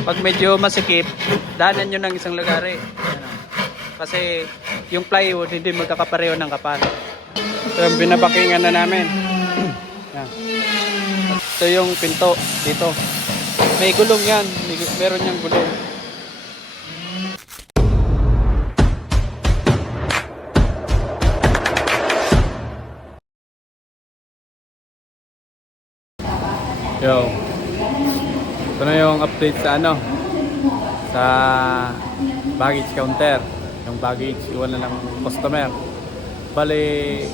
Pag medyo masikip, daanan nyo ng isang lugar eh. Ayan, oh. Kasi yung plywood hindi magkakapareho ng kapal. Ito yung binabakingan na namin. Yan. Ito yung pinto dito. May gulong yan. Meron yung gulong. Yo. Ito na yung update sa ano, sa baggage counter. Yung baggage iwan na ng customer. Bali,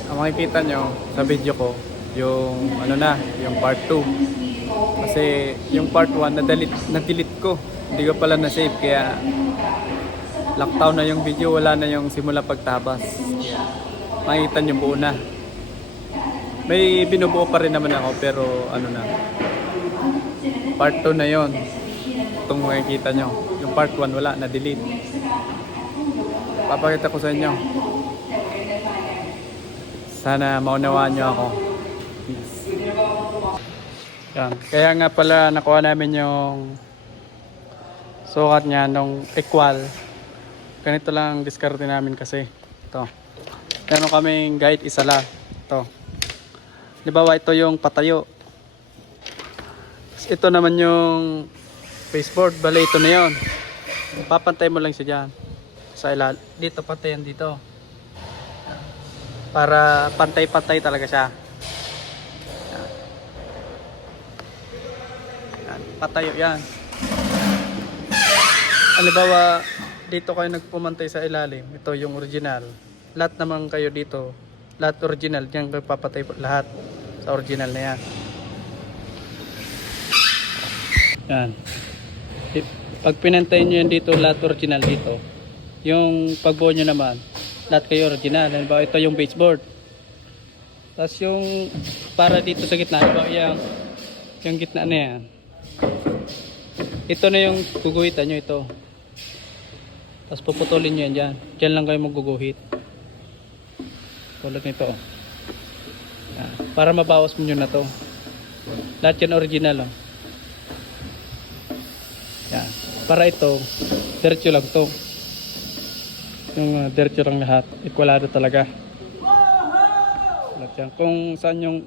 ang makikita nyo sa video ko, yung ano na, yung part 2. Kasi yung part 1 na-delete ko. Hindi ko pala na-save kaya lockdown na yung video, wala na yung simula pagtabas. Makikita nyo buo na. May binubuo pa rin naman ako pero ano na, part 2 na yon. Itong makikita nyo. Yung part 1 wala, na-delete. Papakita ko sa inyo. Sana maunawaan nyo ako. Peace. Yan. Kaya nga pala nakuha namin yung sukat niya nung equal. Ganito lang diskarte namin kasi. Ito. Meron kaming guide isa lang. Ito. Halimbawa ito yung patayo. Ito naman yung baseboard. Bale ito na yun. Papantay mo lang siya dyan. Sa ilal. Dito pantayan dito. Para pantay-pantay talaga siya. Yan. Yan. Patayo yan. Halimbawa dito kayo nagpumantay sa ilalim. Ito yung original. Lahat naman kayo dito. Lahat original. Diyan kayo papatay lahat. Sa original na yan. Yan. Pag pinantay nyo yan dito, lahat original dito. Yung pagbuo nyo naman, lahat kayo original. Halimbawa, ito yung baseboard. Tapos yung para dito sa gitna, halimbawa yung gitna na yan. Ito na yung guguhitan nyo ito. Tapos puputulin nyo yan dyan. Dyan lang kayo magguguhit. Tulad nito. Yan. Para mabawas mo nyo na to. Lahat yan original. Oh. Yan. Para ito, diretso lang to. Yung diretso lang lahat. Equalado talaga. Lahat yan. Kung saan yung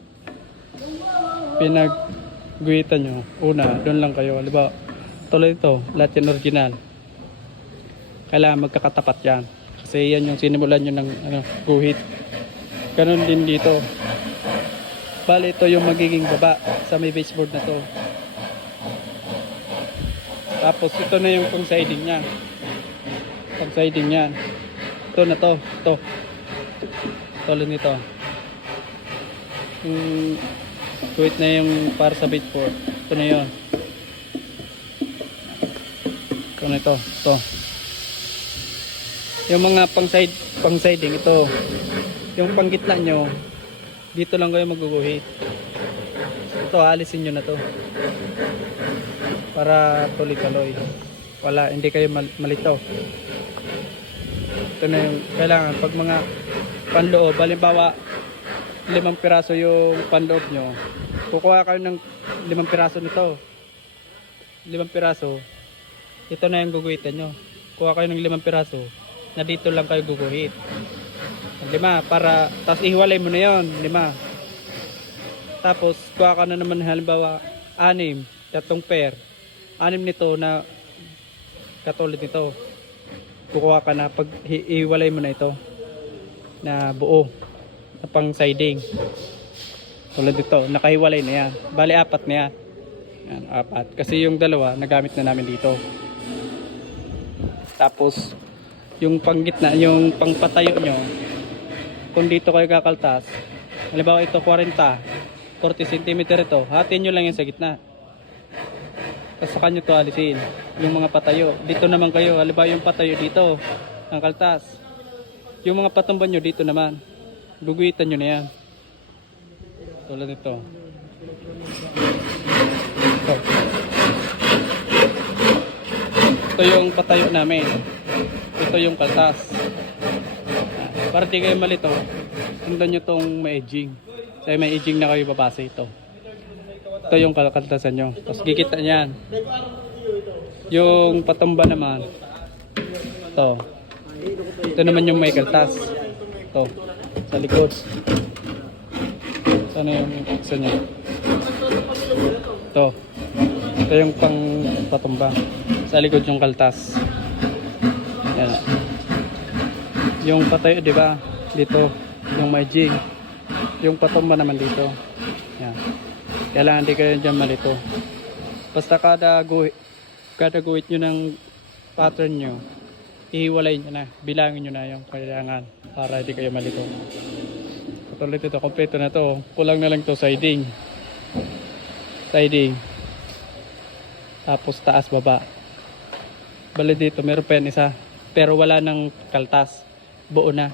pinagguhitan nyo, una, doon lang kayo. Halimbawa, tulad ito, lahat yan original. Kailangan magkakatapat yan. Kasi yan yung sinimulan nyo ng guhit. Ganon din dito. Bali ito yung magiging baba sa may baseboard na to. Tapos ito na yung pang siding nya. Pang siding nya. Ito na to. Ito. Tulad nito. Guhit na yung para sa baseboard. Ito na yun. Ito na ito. Ito. Yung mga pang siding ito. Yung pang gitna nyo, dito lang kayo maguguhit. Ito, alisin nyo na to. Para tuloy-tuloy. Wala, hindi kayo malito. Ito na yung kailangan. Pag mga panloob, halimbawa 5 piraso yung panloob nyo, kukuha kayo ng 5 piraso nito. 5 piraso. Ito na yung guguhitan nyo. Kuha kayo ng 5 piraso na dito lang kayo guguhit. 5 para, tapos ihiwalay mo na yon 5. Tapos kuha ka na naman halimbawa 6, 3 pair. 6 nito na katulad nito. Kukuha ka na pag ihiwalay mo na ito na buo na pang siding. Tulad dito, nakahiwalay na yan. Bali 4 na yan. Yan, 4. Kasi yung dalawa nagamit na namin dito. Tapos yung panggitna, yung pangpatayo nyo, kung dito kayo kakaltas, halimbawa ito 40 cm ito, hatiin nyo lang yan sa gitna. Tapos saka nyo ito alisin yung mga patayo. Dito naman kayo, halimbawa yung patayo dito ang kaltas, yung mga patumban nyo dito naman, guguhitan nyo na yan. Tulad nito. Ito yung patayo namin, ito yung kaltas. Para di kayo malito, sundan nyo itong may edging. Kasi may edging na kayo babase ito. Ito yung kaltasan nyo. Tapos gigit na yan. Yung patumba naman, ito. Ito naman yung may kaltas. Ito, sa likod. Sana yung isa niya. Ito. Ito yung pang patumba. Sa likod yung kaltas. Yan. Yung patay, di ba? Dito, yung may jig. Yung patumba naman dito. Yan. Kailangan di kayo dyan malito. Basta kada guhit nyo ng pattern nyo, ihiwalay nyo na. Bilangin nyo na yung kailangan para di kayo malito. Katulad ito, kompleto na to. Kulang na lang to siding. Siding. Tapos taas baba. Bali dito, meron pa yan isa. Pero wala ng kaltas. Buo na.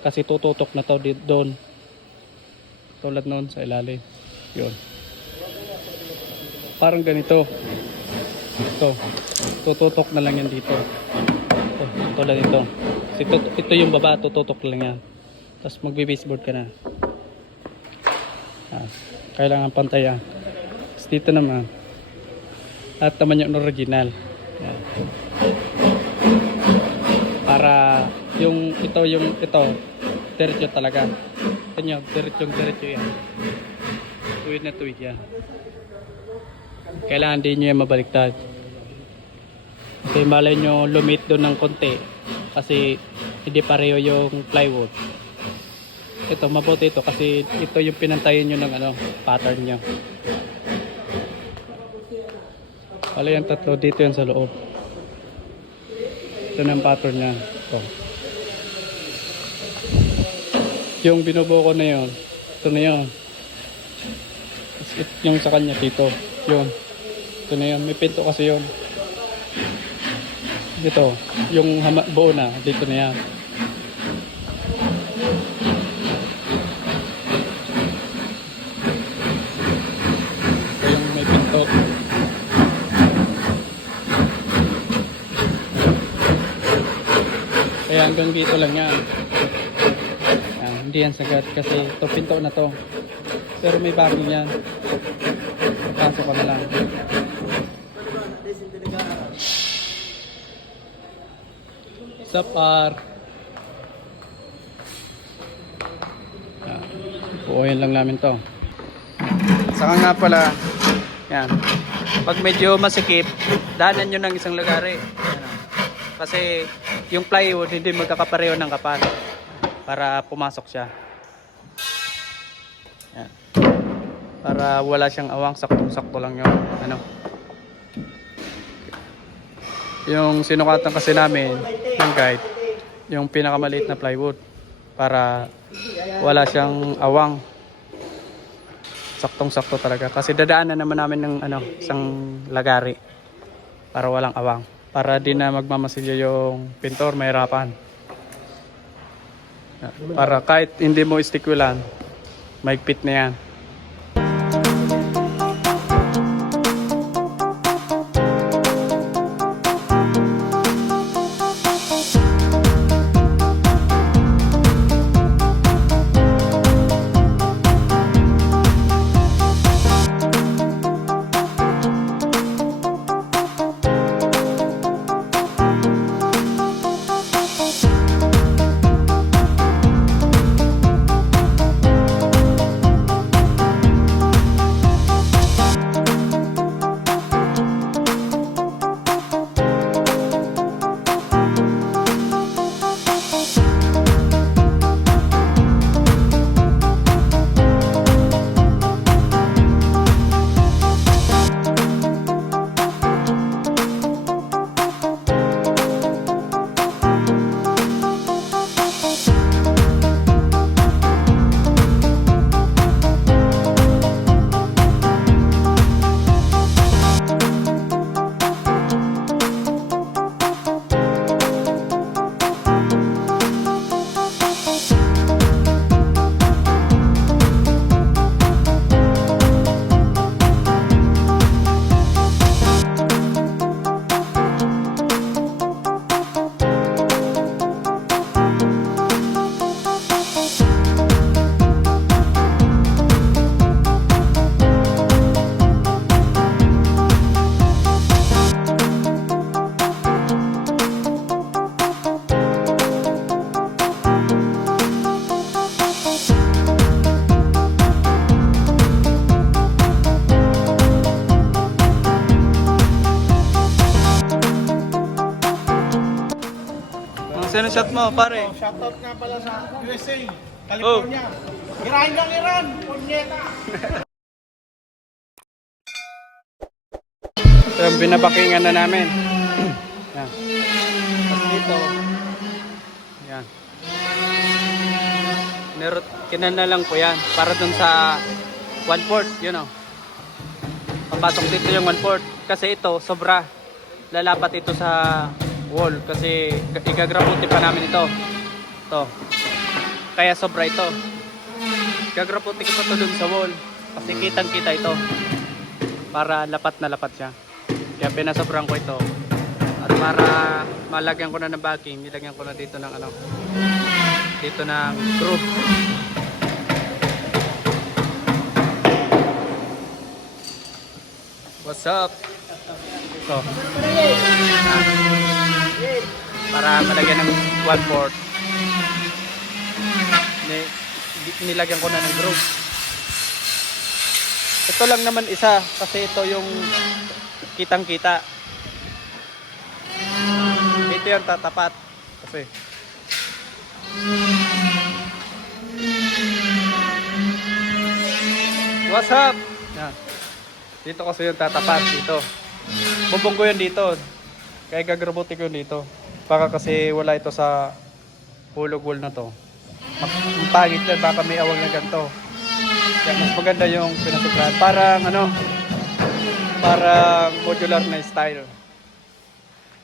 Kasi tututok na to doon. Tulad noon sa ilalim. Yun. Parang ganito. Ito. Tututok na lang yan dito. Ito. Tulad ito. Ito yung baba. Tututok lang yan. Tapos magbe-baseboard ka na. Kailangan pantayan. Tapos dito naman. At naman yung original. Yan. Para yung ito diretso talaga. Ito nyo, diretso yan. Tuwid na tuwid yan. Kailangan din nyo yan mabaliktad. Kasi malay nyo lumit doon ng konti. Kasi hindi pareho yung plywood. Ito, mabuti ito kasi ito yung pinantayin nyo ng pattern nyo. Wala yung tatlo, dito yan sa loob. Ito na ang pattern niya. Ito. Yung binubuo ko na yun, ito na yun. Yung sa kanya dito, yun. Ito na yun, may pinto kasi yun. Dito, yung buo na, dito na yan. Ito yung may pinto. Kaya hanggang dito lang yan. Hindi yan sagad kasi ito pinto na to. Pero may bagong yan. Pasok ka na lang. Sa par. Puuhin lang namin to. Saka nga pala, yan. Pag medyo masikip, daanan nyo ng isang lagari. Kasi yung plywood hindi magkakapareho ng kapal para pumasok siya. Yan. Para wala siyang awang, saktong-sakto lang yung yung sinukatan kasi namin ng guide, yung pinakamaliit na plywood para wala siyang awang, saktong-sakto talaga. Kasi dadaanan naman namin ng isang lagari para walang awang. Para di na magmamasilyo yung pintor, mahirapan. Para kahit hindi mo istikwilan, maigpit na yan. Sino shot mo, pare? Shoutout nga pala sa USA, California. Iran ng Iran, punyeta! Ito yung binabakingan na namin. Yan. Tapos dito. Yan. Kinan na lang po yan. Para dun sa 1/4, yun o. Papasok dito yung 1/4. Kasi ito, sobra. Lalapat ito sa wall. Kasi igagraputi pa namin ito. Ito. Kaya sobra ito. Gagraputi ko pa ito dun sa wall. Kasi kitang kita ito. Para lapat na lapat siya. Kaya pinasobrang ko ito. At para malagyan ko na ng backing, nilagyan ko na dito ng ano. Dito ng groove. What's up? Ito. Para malagyan ng 1/4. Nilagyan ko na ng groove. Ito lang naman isa kasi ito yung kitang kita. Ito yung tatapat kasi what's up? Yan. Dito kasi yung tatapat dito. Bubong ko yun dito. Kaya gagrabuti ko yun dito. Baka kasi wala ito sa hulog wall na to. Magpangit yan, baka may awang na ganito. Kaya mas maganda yung pinasubrahan. Parang ano, parang modular na style.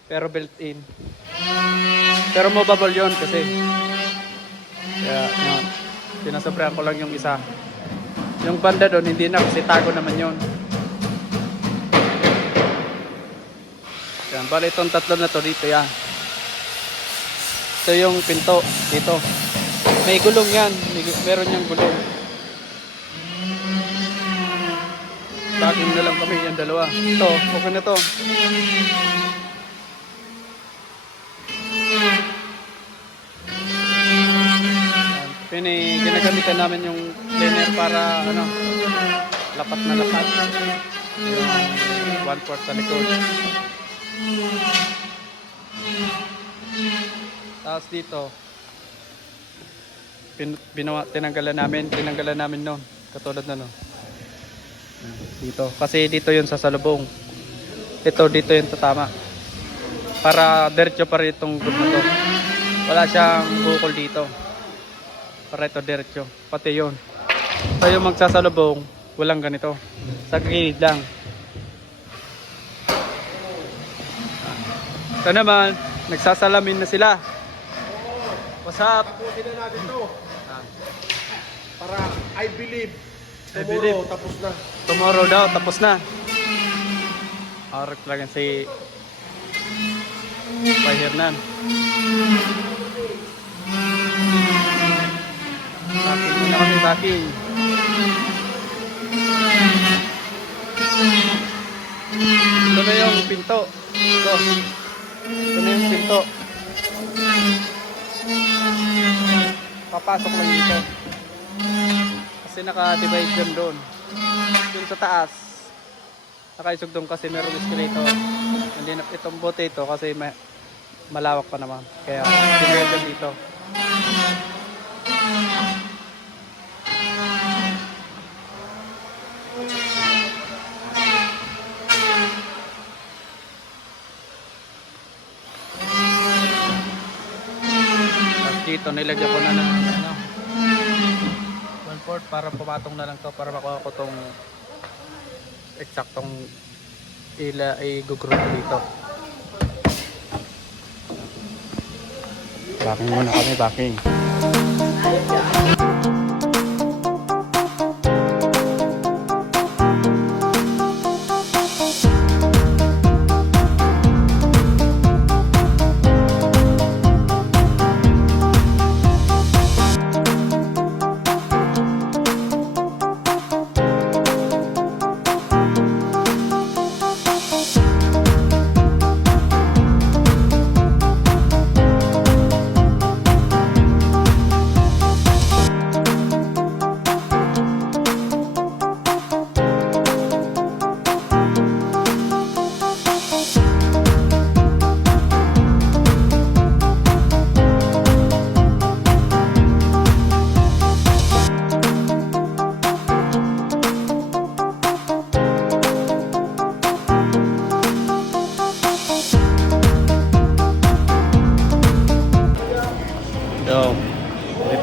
Pero built-in. Pero movable yun kasi. Kaya no, pinasobrahan ko lang yung isa. Yung banda doon, hindi na kasi tago naman yun. Yan, bali itong tatlo na to dito yan. Ito yung pinto dito. May gulong yan. Meron yung gulong. Bagong na lang kami yung dalawa. Ito, okay na to. Ginagamitan namin yung planer para ano, lapat na lapat. Yung 1/4 sa likod. Tapos dito, tinanggalan namin noon. Katulad na no. Dito. Kasi dito yun sa salubong. Dito yun tatama. Para diretso pa rin itong group na to. Wala siyang bukol dito. Para ito diretso. Pati yun. So yung magsasalubong, walang ganito. Sa gilid lang. Ito naman, nagsasalamin na sila. What's up? Tapusin na natin to. Para I believe. I believe. Tapos na. Tomorrow daw, tapos na. Arok lang si Pahirnan. Backing muna kami, backing. Ito na yung pinto. Ito na yung pinto. Papasok lang dito. Kasi naka-divide yun doon. Doon sa taas. Nakaisog doon kasi meron escalator. Hindi na itong bote ito kasi malawak pa naman. Kaya divide yun dito. Dito nilagyan ko na ng ano, 1/4 para pumatong na lang to para makuha ko tong eksaktong i-gugroup dito. Backing muna kami, backing.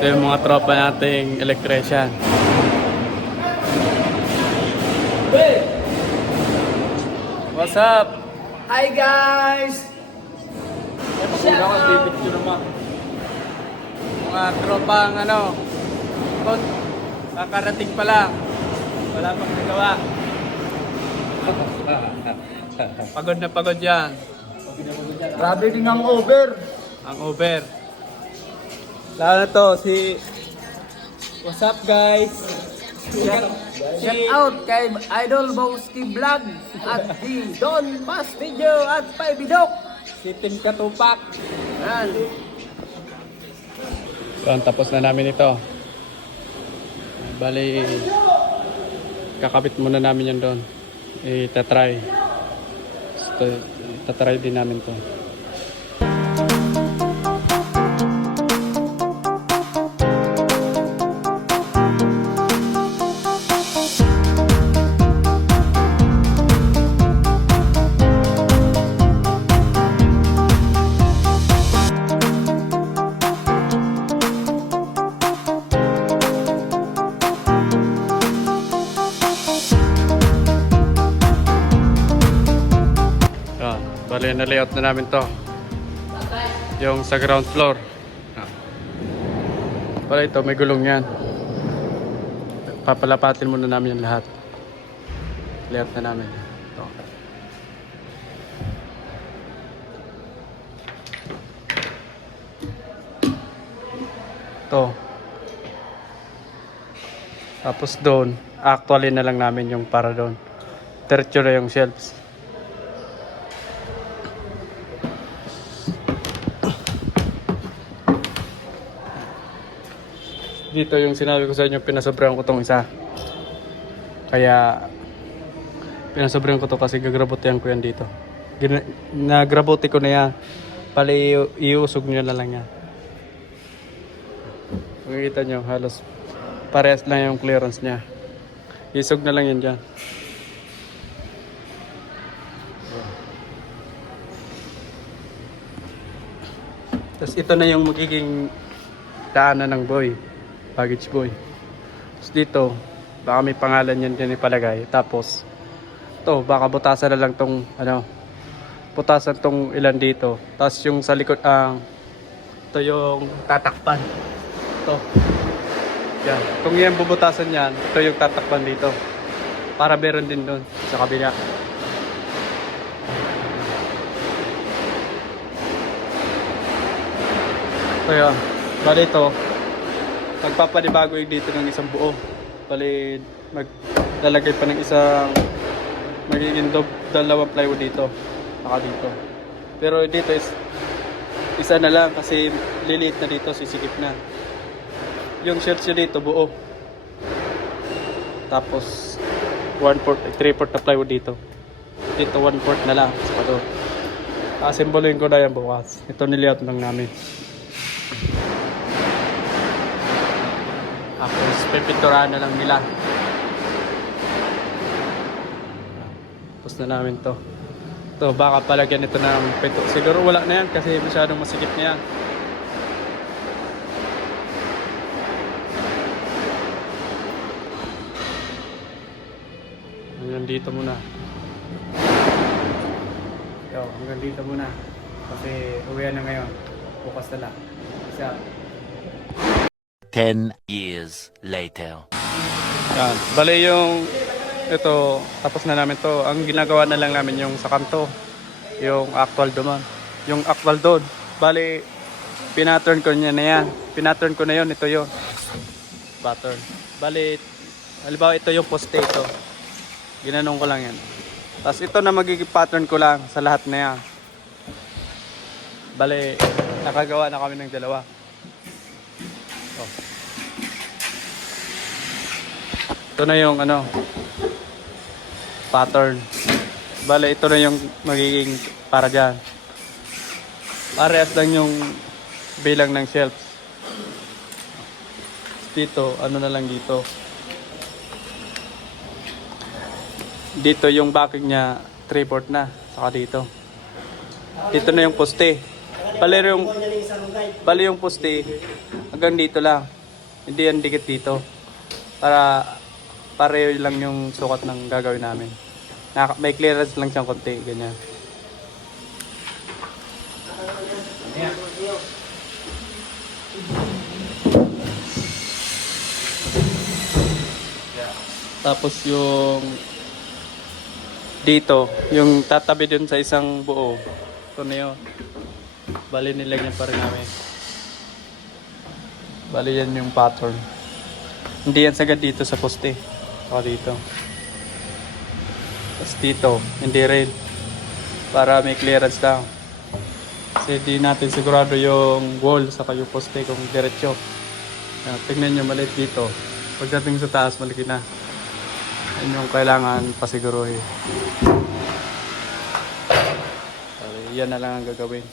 Ito yung mga tropa nating electrician. What's up? Hi guys! Shout out! Mga tropang kakarating pa lang. Wala pang nagawa. Pagod na pagod yan. Grabe din ang over. Ang over. Lalo na to, si... What's up guys? Shout out kay Idol Bowski Vlog at di Don Pass Video at Paibidok. Si Tim Katupak. Yan. Yan, tapos na namin ito. Bali, kakabit muna namin yan doon. Itatry. Itatry din namin to. Bali, na-layout na namin to. Yung sa ground floor. Bali, ito may gulong yan. Papalapatin muna namin yung lahat. Layout na namin. Ito. Ito. Tapos doon, actually na lang namin yung para doon. Diretso na yung shelves. Dito yung sinabi ko sa inyo, pinasobrahan ko tong isa. Kaya pinasobrahan ko to kasi gagrabotihan ko yan dito. Nagrabote ko na yan. Pali iusog nyo na lang yan. Makikita nyo, halos parehas lang yung clearance niya. Isog na lang yan dyan. Tapos ito na yung magiging daanan ng boy. Baggage boy. Tapos dito, baka may pangalan yan dyan ipalagay. Tapos, ito, baka butasan na lang tong, butasan tong ilan dito. Tapos yung sa likod, ito yung tatakpan. Ito. Yan. Kung yan bubutasan yan, ito yung tatakpan dito. Para meron din doon sa kabila. Ito yun. Bali ito. Magpapanibago yung dito ng isang buo. Bali, maglalagay pa ng isang magiging dalawang plywood dito. Saka dito. Pero dito is isa na lang kasi liliit na dito, sisikip na. Yung shelves nyo dito, buo. Tapos 1/4, 3/4 na plywood dito. Dito 1/4 na lang. Saka doon. Asimboluhin ko na yan bukas. Ito niliat lang namin. Tapos pipinturahan na lang nila. Tapos na namin to. Ito, baka palagyan ito ng pinto. Siguro wala na yan kasi masyadong masikip na yan. Hanggang dito muna. Hanggang dito muna. Kasi uwian na ngayon. Bukas na lang. Isa. 10 years later. Yan. Bale yung ito, tapos na namin to. Ang ginagawa na lang namin yung sa kanto. Yung actual doon. Yung actual doon. Bale, pinaturn ko niya na yan. Pinaturn ko na yun. Ito yun. Pattern. Bale, halimbawa ito yung poste ito. Ginanong ko lang yan. Tapos ito na magiging pattern ko lang sa lahat na yan. Bale, nakagawa na kami ng dalawa. Oh. Ito na yung pattern. Bale, ito na yung magiging para dyan. Parehas lang yung bilang ng shelves. Dito, na lang dito. Dito yung backing niya 3/4 na. Saka dito. Dito na yung poste. Bali yung poste hanggang dito lang. Hindi yan dikit dito. Para pareho lang yung sukat ng gagawin namin. May clearance lang siyang konti, ganyan. Tapos yung dito, yung tatabi dun sa isang buo. Ito na yun. Bali nilagyan pa rin namin. Bali yan yung pattern. Hindi yan sagad dito sa poste. O dito. Tapos dito, hindi rin. Para may clearance lang. Kasi di natin sigurado yung wall sa yung poste kung diretso. Tingnan nyo maliit dito. Pagdating sa taas, malaki na. Yan yung kailangan pasiguruhin. Yan na lang ang gagawin.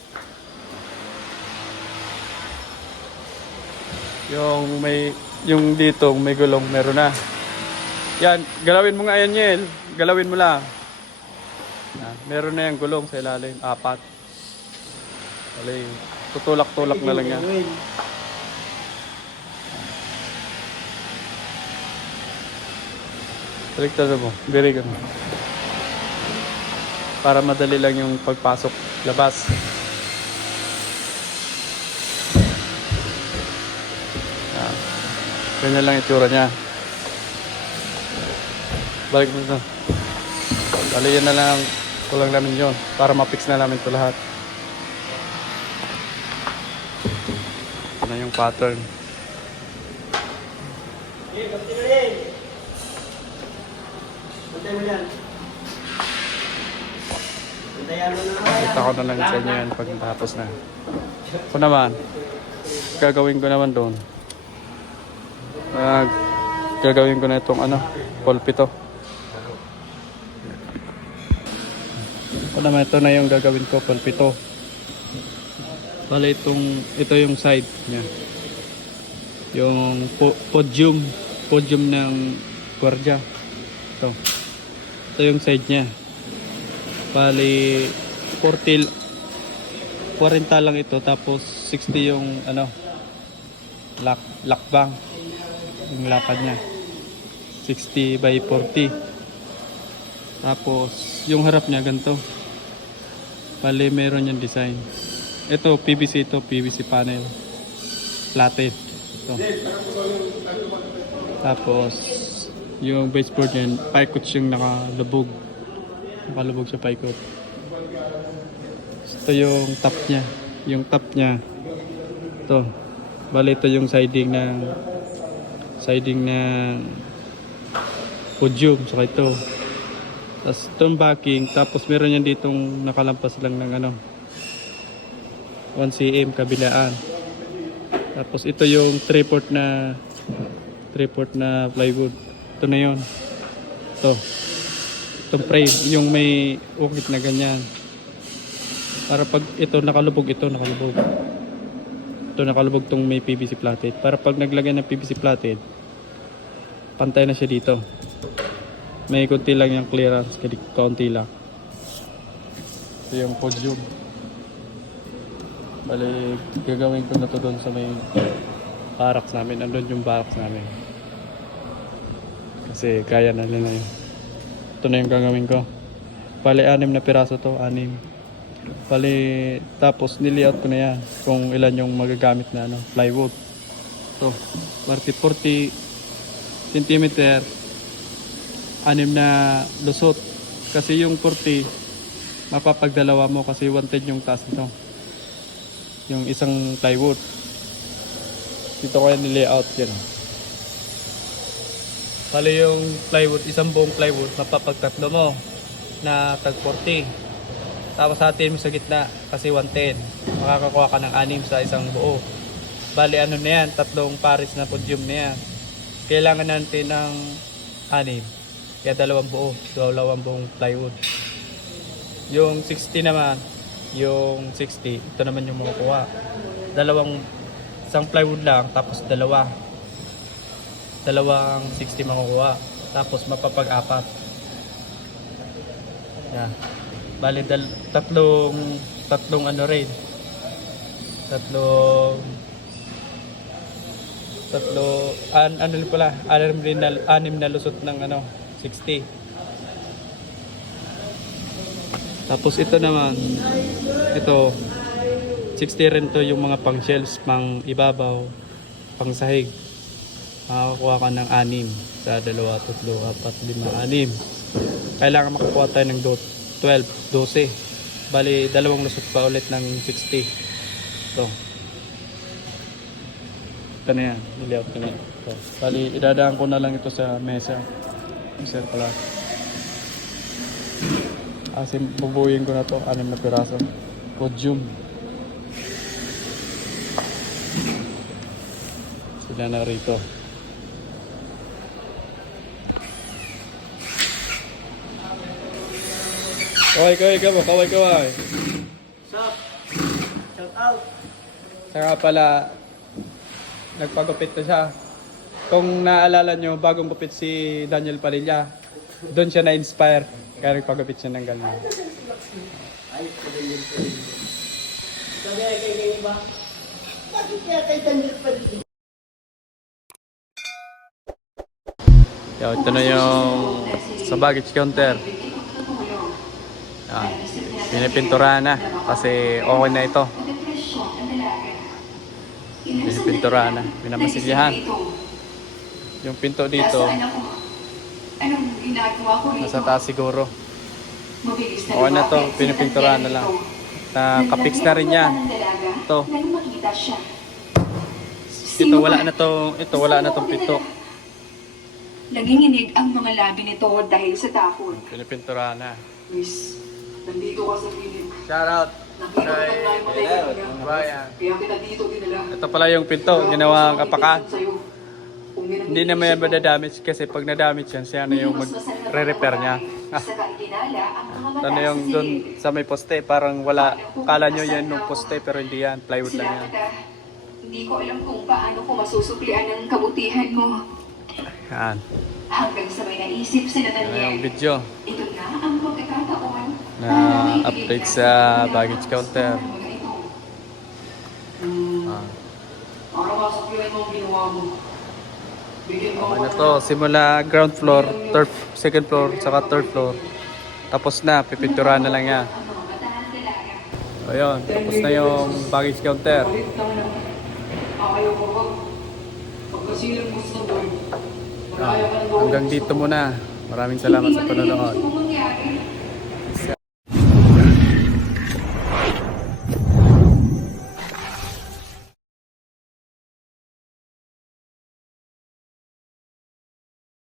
Yung dito may gulong, meron na. Yan, galawin mo nga yan, Yel. Galawin mo lang. Yan, meron na yung gulong sa ilalim, 4. Bali, tutulak-tulak na lang yan. Baliktad mo, very good. Para madali lang yung pagpasok, labas. Yan. Ganyan lang itsura niya. Balik mo ito. Bali yan na lang, kulang namin yun. Para ma-fix na namin ito lahat. Ito na yung pattern. Kita ko na lang sa inyo yan pag natapos na. Ako naman, gagawin ko naman doon. Gagawin ko na itong pulpito. Ako naman, ito na yung gagawin ko, pulpito. Bale ito yung side niya. Yung podium ng gwardiya. Ito yung side niya. Bali 40 lang ito, tapos 60 yung lakbang yung lapad niya, 60 by 40. Tapos yung harap niya ganito. Bali meron yung design. Ito PVC panel flatted ito. Tapos yung baseboard niya, paikot yung nakalubog sa paikot. Ito yung top niya. Yung top niya ito. Bali ito yung siding ng podium, saka ito. Tapos itong backing, tapos meron yan ditong nakalampas lang ng 1 cm kabilaan. Tapos ito yung 3/4 na plywood. Ito na yun. Itong frame, yung may ukit na ganyan. Para pag ito nakalubog. Ito nakalubog tong may PVC flatted. Para pag naglagay ng PVC flatted, pantay na siya dito. May konti lang yung clearance, kaunti lang. Ito yung podium. Bali, gagawin ko na to doon sa may barracks namin. Andun yung barracks namin. Kasi kaya na nila yun. Ito na yung gagawin ko. Bali, 6 na piraso to. 6. Bali, tapos niliat ko na yan kung ilan yung magagamit na plywood. So, 40 cm, 6 na lusot. Kasi yung 40, mapapagdalawa mo kasi 1/10 yung taas nito. Yung isang plywood. Dito ko yan nilayout yan. Bali yung plywood, isang buong plywood, mapapagtatlo mo na tag 40. Tapos hatiin mo sa gitna kasi 1/10. Makakakuha ka ng 6 sa isang buo. Bali na yan, 3 pares na podium na yan. Kailangan natin ng 6. Kaya 2 buo, 2 buong plywood. Yung 60 naman, yung 60, ito naman yung makukuha. Isang plywood lang, tapos 2 60 makukuha. Tapos mapapag-4. Yan. Bali tatlong rin. ano pala, anim na lusot ng ano, 60. Tapos ito naman, ito, 60 rin to yung mga pang shells, pang ibabaw, pang sahig. Makakuha ka ng 6 sa 2, 3, 4, 5, 6. Kailangan makakuha tayo ng 12. Bali, 2 lusot pa ulit ng 60. Ito. Ito na yan. Nilayout ko na yan. Ito. Bali, idadaan ko na lang ito sa mesa. Mesa pala. Kasi bubuyin ko na to 6 na piraso. Podium. Sila na rito. Kaway. Sup? Shout out. Saka pala, nagpagupit na siya. Kung naalala nyo, bagong gupit si Daniel Padilla. Doon siya na-inspire. Kaya nagpagupit siya ng ganyan. Sabi ay kay ba? Bakit kaya kay Daniel pa rin? Ito na yung sa baggage counter. Yan. Pinipinturahan na kasi okay na ito. Pinipinturahan na. Pinamasilyahan. Yung pinto dito, anong ginagawa ko rito? nasa taas siguro. Mabilis na Okay na to, lumapit pinipinturahan na lang. Nakapix na rin yan. Ito. Nang makita siya. Ito wala na to, ito wala na tong pinto. Naginginig ang mga labi nito dahil sa takot. Pinipinturahan na. Miss, nandito ka sa gilid. Shout out Nakita ko kay na yung patay ka talaga. Bayan. Kaya kita dito dinala. Ito pala yung pinto, ginawang kapakan. Sa'yo. Kung may Hindi naman yan madadamage kasi pag nadamage yan, siya na yung magre-repair niya. Saka ikinala ang mga mata Ano yung sa doon silid. sa may poste, parang wala, kala nyo yan yung poste pero hindi yan, plywood lang yan. Salamat ah. Hindi ko alam kung paano ko masusuklian ang kabutihan mo. Yan, Hanggang sa may naisip sila yan Daniel. yung video Ito na ang pagkakataon na update sa baggage counter. Ah. Para masuklian mo ang ginawa mo. Bigyan mo Ano to, simula ground floor, second floor, saka third floor. Tapos na, pipinturahan na lang yan. So yun, tapos na yung baggage counter. Ayaw ko ba? Pagkasilang mo sa board. Ah, hanggang dito muna. Maraming salamat sa panonood.